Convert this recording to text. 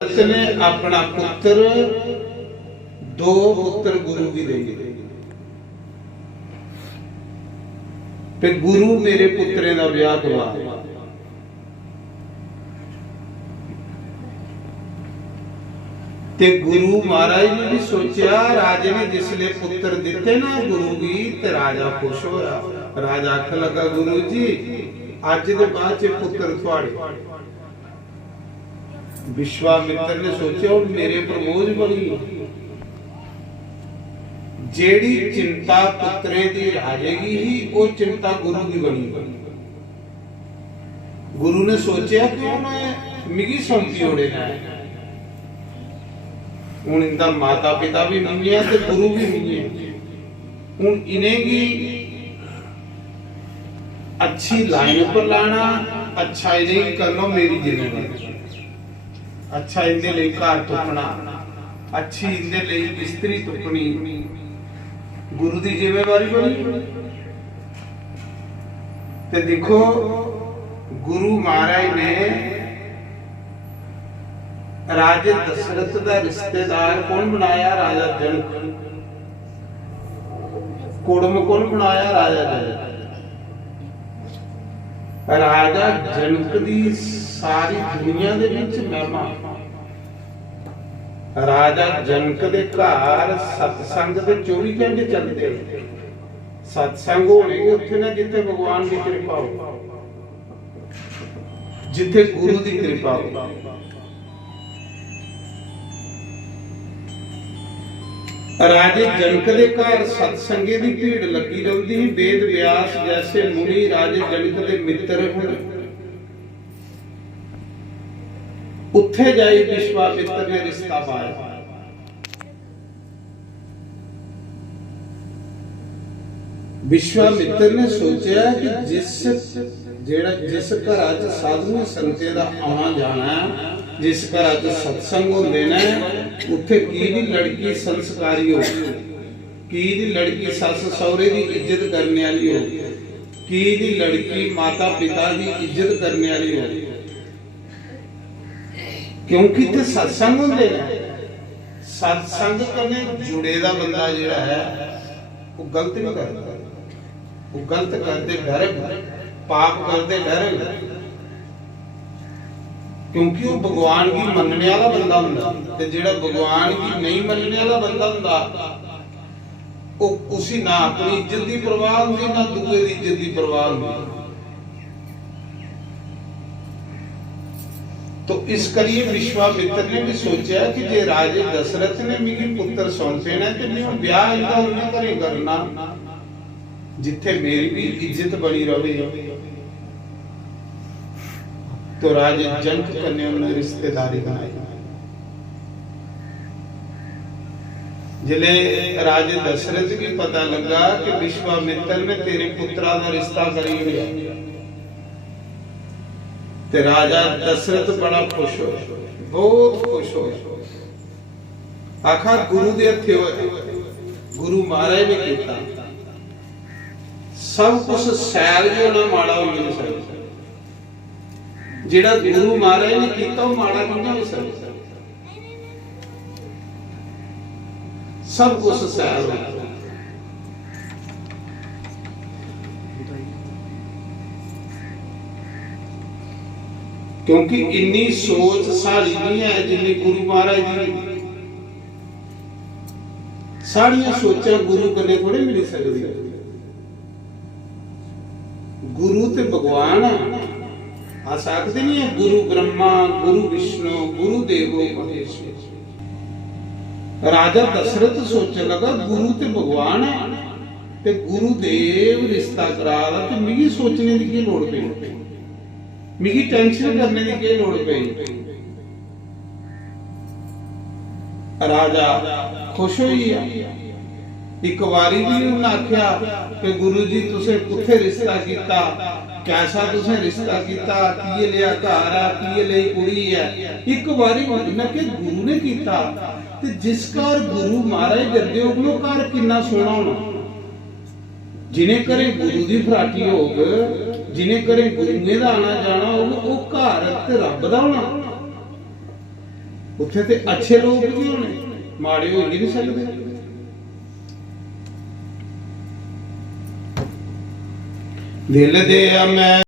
ने अपना पुत्र दो पुत्र गुरु भी दे पे गुरु मेरे पुत्रे का विआह करवा ते गुरु महाराज ने भी सोचा राजे ने जिसले पुत्र दिते ना गुरु भी ते राजा खुश होया। राजा आख लगा गुरु जी अज दे बाद च पुत्र थोड़े। विश्वामित्र ने सोचा और मेरे पर बोझ बनी जेड़ी चिंता पुत्रे दी राजेगी ही वो चिंता गुरु की बनी। गुरु ने सोचा क्यों मैं मिगी सौंपी ओड़े ना हूं इनका माता पिता भी नहीं है ते गुरु भी नहीं है। हूं इन्हें की अच्छी लाइन पर लाना अच्छा इन्हें कर लो मेरी जिम्मेदारी। अच्छा इनके लिए घर तुपना अच्छी इनके लिए स्त्री तुपनी गुरु की जिम्मेवारी बनी। ते देखो गुरु महाराज ने राजे दशरथ का रिश्तेदार कौन बनाया? राजा जनक। कुड़म कौन बनाया? राजा जनक। राजा जनक की सारी दुनिया दे विच महिमा। राजा जनक दे घर सत्संग दे 24 घंटे चलते। सत्संग होने उत्थे ना जिथे भगवान की कृपा हो, जिथे गुरु की कृपा हो। राजे जनक दे घर सत्संगे की भीड़ लगी रहती। वेद व्यास जैसे मुनि राजे जनक दे मित्र हैं। उत्थे जाई विश्वामित्र ने रिश्ता पाया। विश्वामित्र ने सोचा कि जिस घर साधु संते का आना जाना, जिस घर सत्संग होंदे ने उत्थे की दी लड़की संस्कारी हो, की दी लड़की सस सहुरे की इज्जत करने वाली हो, की दी लड़की माता पिता की इज्जत करने वाली हो। क्योंकि ते सत्संग होंदे ने। सत्संग कने जुड़े दा बंदा जिहड़ा है वो गलत नहीं करता। वो गलत करते डर, पाप करते डर, क्योंकि वो भगवान की मनने वाला बंदा हुंदा ते जिहड़ा भगवान की नहीं मनने वाला बंदा हुंदा वो उसी ना अपनी इज्जत की परवाह हुंदी ना दूसरे की इज्जत की परवाह हुंदी। तो इस करिए विश्वामित्र ने भी सोचा कि जे राजे दशरथ ने मेरी पुत्र सौंपे ना तो मैं ब्याह इनका उन्हें करे करना जिथे मेरी भी इज्जत बनी रहे। तो राजे जनक कन्या ने रिश्तेदारी बनाई। जिले राजे दशरथ की पता लगा कि विश्वामित्र ने तेरे पुत्रा का रिश्ता करी लिया ते राजा दशरथ बड़ा खुश हो, बहुत खुश हो। आखा गुरु दे हथे होए, गुरु महाराज ने किया सब कुछ सैल जो ना माड़ा हो नहीं सकता। जिहड़ा गुरु महाराज ने किया वो माड़ा नहीं हो सकता। सब कुछ सैल हो। क्योंकि इन्नी सोच साड़ी नहीं है जिन्नी गुरु महाराज की। साड़ियां सोचा गुरु कने थोड़े मिल सकती। गुरु ते भगवान आ सकते नहीं है। गुरु ब्रह्मा, गुरु विष्णु, गुरु देवो महेश्वर। राजा दशरथ सोचने लगा गुरु ते भगवान है ते गुरुदेव रिश्ता करा दा ते मिगी सोचने की लोड़ पई, मिगी टेंशन करने की क्या लोड़ पई। राजा खुश होई। एक बारी भी उन्हें आख्या कि गुरु जी तुसे कुत्थे रिश्ता कीता, कैसा तुसे रिश्ता कीता, की लिया घर है, की ले कुड़ी है। एक बारी उन्हें के गुरु ने कीता ते जिस घर गुरु महाराज जदे वो घर कितना सोहना होना। जिन्हें करे गुरु की फराटी होग, जिन्हें करे गुरुए का आना जाना होग, वो घर ते रब दा होना। ਉੱਥੇ ਤੇ ਅੱਛੇ ਲੋਕ ਵੀ ਹੋਣੇ, ਮਾੜੇ ਹੋ ਹੀ ਨਹੀਂ ਸਕਦੇ। ਦਿਲ ਦੇ ਆ ਮੈਂ